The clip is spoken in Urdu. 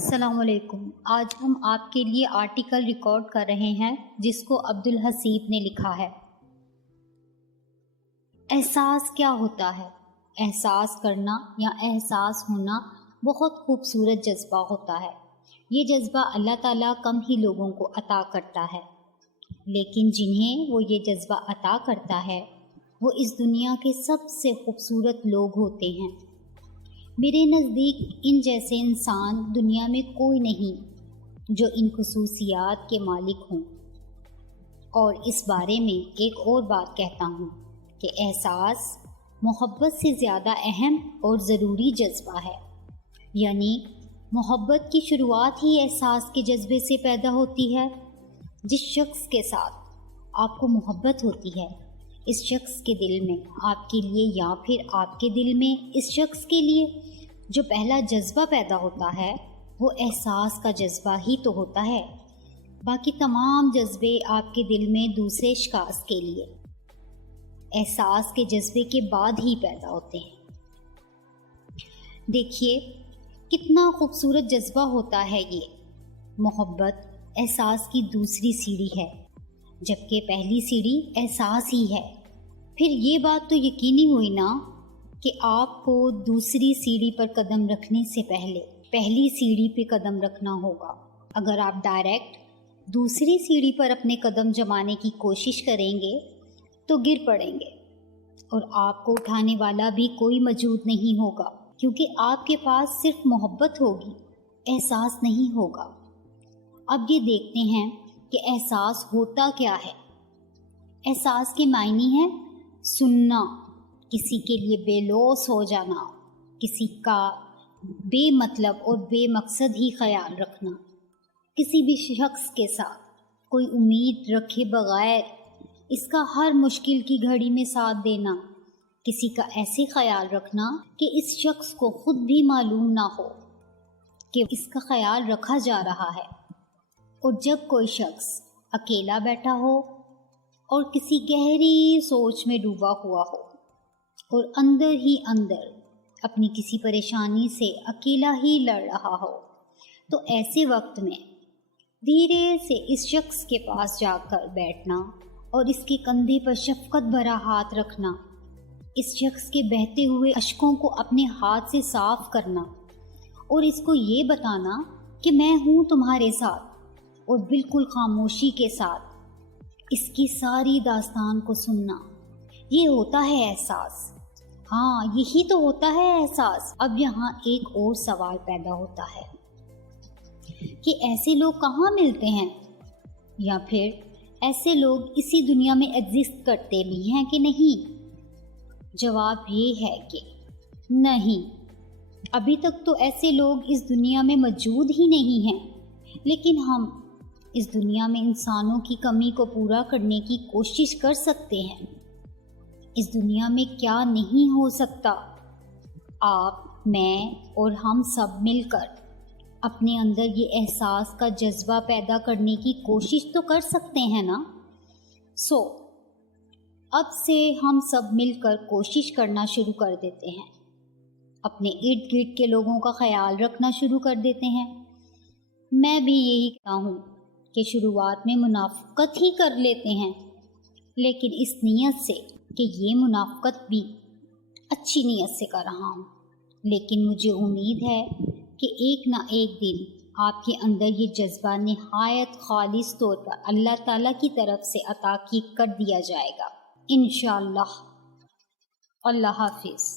السلام علیکم۔ آج ہم آپ کے لیے آرٹیکل ریکارڈ کر رہے ہیں جس کو عبدالحسیب نے لکھا ہے۔ احساس کیا ہوتا ہے؟ احساس کرنا یا احساس ہونا بہت خوبصورت جذبہ ہوتا ہے۔ یہ جذبہ اللہ تعالیٰ کم ہی لوگوں کو عطا کرتا ہے، لیکن جنہیں وہ یہ جذبہ عطا کرتا ہے وہ اس دنیا کے سب سے خوبصورت لوگ ہوتے ہیں۔ میرے نزدیک ان جیسے انسان دنیا میں کوئی نہیں جو ان خصوصیات کے مالک ہوں۔ اور اس بارے میں ایک اور بات کہتا ہوں کہ احساس محبت سے زیادہ اہم اور ضروری جذبہ ہے، یعنی محبت کی شروعات ہی احساس کے جذبے سے پیدا ہوتی ہے۔ جس شخص کے ساتھ آپ کو محبت ہوتی ہے، اس شخص کے دل میں آپ کے لیے یا پھر آپ کے دل میں اس شخص کے لیے جو پہلا جذبہ پیدا ہوتا ہے وہ احساس کا جذبہ ہی تو ہوتا ہے۔ باقی تمام جذبے آپ کے دل میں دوسرے اشخاص کے لیے احساس کے جذبے کے بعد ہی پیدا ہوتے ہیں۔ دیکھیے کتنا خوبصورت جذبہ ہوتا ہے یہ۔ محبت احساس کی دوسری سیڑھی ہے، جبکہ پہلی سیڑھی احساس ہی ہے۔ پھر یہ بات تو یقینی ہوئی نا کہ آپ کو دوسری سیڑھی پر قدم رکھنے سے پہلے پہلی سیڑھی پہ قدم رکھنا ہوگا۔ اگر آپ ڈائریکٹ دوسری سیڑھی پر اپنے قدم جمانے کی کوشش کریں گے تو گر پڑیں گے، اور آپ کو اٹھانے والا بھی کوئی موجود نہیں ہوگا، کیونکہ آپ کے پاس صرف محبت ہوگی، احساس نہیں ہوگا۔ اب یہ دیکھتے ہیں کہ احساس ہوتا کیا ہے۔ احساس کے معنی ہے سننا، کسی کے لیے بے لوث ہو جانا، کسی کا بے مطلب اور بے مقصد ہی خیال رکھنا، کسی بھی شخص کے ساتھ کوئی امید رکھے بغیر اس کا ہر مشکل کی گھڑی میں ساتھ دینا، کسی کا ایسے خیال رکھنا کہ اس شخص کو خود بھی معلوم نہ ہو کہ اس کا خیال رکھا جا رہا ہے۔ اور جب کوئی شخص اکیلا بیٹھا ہو اور کسی گہری سوچ میں ڈوبا ہوا ہو اور اندر ہی اندر اپنی کسی پریشانی سے اکیلا ہی لڑ رہا ہو، تو ایسے وقت میں دھیرے سے اس شخص کے پاس جا کر بیٹھنا اور اس کے کندھے پر شفقت بھرا ہاتھ رکھنا، اس شخص کے بہتے ہوئے اشکوں کو اپنے ہاتھ سے صاف کرنا اور اس کو یہ بتانا کہ میں ہوں تمہارے ساتھ، اور بالکل خاموشی کے ساتھ اس کی ساری داستان کو سننا، یہ ہوتا ہے احساس۔ ہاں، یہی تو ہوتا ہے احساس۔ اب یہاں ایک اور سوال پیدا ہوتا ہے کہ ایسے لوگ کہاں ملتے ہیں، یا پھر ایسے لوگ اسی دنیا میں ایگزسٹ کرتے بھی ہیں کہ نہیں؟ جواب یہ ہے کہ نہیں، ابھی تک تو ایسے لوگ اس دنیا میں موجود ہی نہیں ہیں، لیکن ہم اس دنیا میں انسانوں کی کمی کو پورا کرنے کی کوشش کر سکتے ہیں۔ اس دنیا میں کیا نہیں ہو سکتا؟ آپ، میں اور ہم سب مل کر اپنے اندر یہ احساس کا جذبہ پیدا کرنے کی کوشش تو کر سکتے ہیں نا؟ اب سے ہم سب مل کر کوشش کرنا شروع کر دیتے ہیں، اپنے ارد گرد کے لوگوں کا خیال رکھنا شروع کر دیتے ہیں۔ میں بھی یہی کہتا ہوں کہ شروعات میں منافقت ہی کر لیتے ہیں، لیکن اس نیت سے کہ یہ منافقت بھی اچھی نیت سے کر رہا ہوں، لیکن مجھے امید ہے کہ ایک نہ ایک دن آپ کے اندر یہ جذبہ نہایت خالص طور پر اللہ تعالیٰ کی طرف سے عطا کر دیا جائے گا، انشاءاللہ۔ اللہ حافظ۔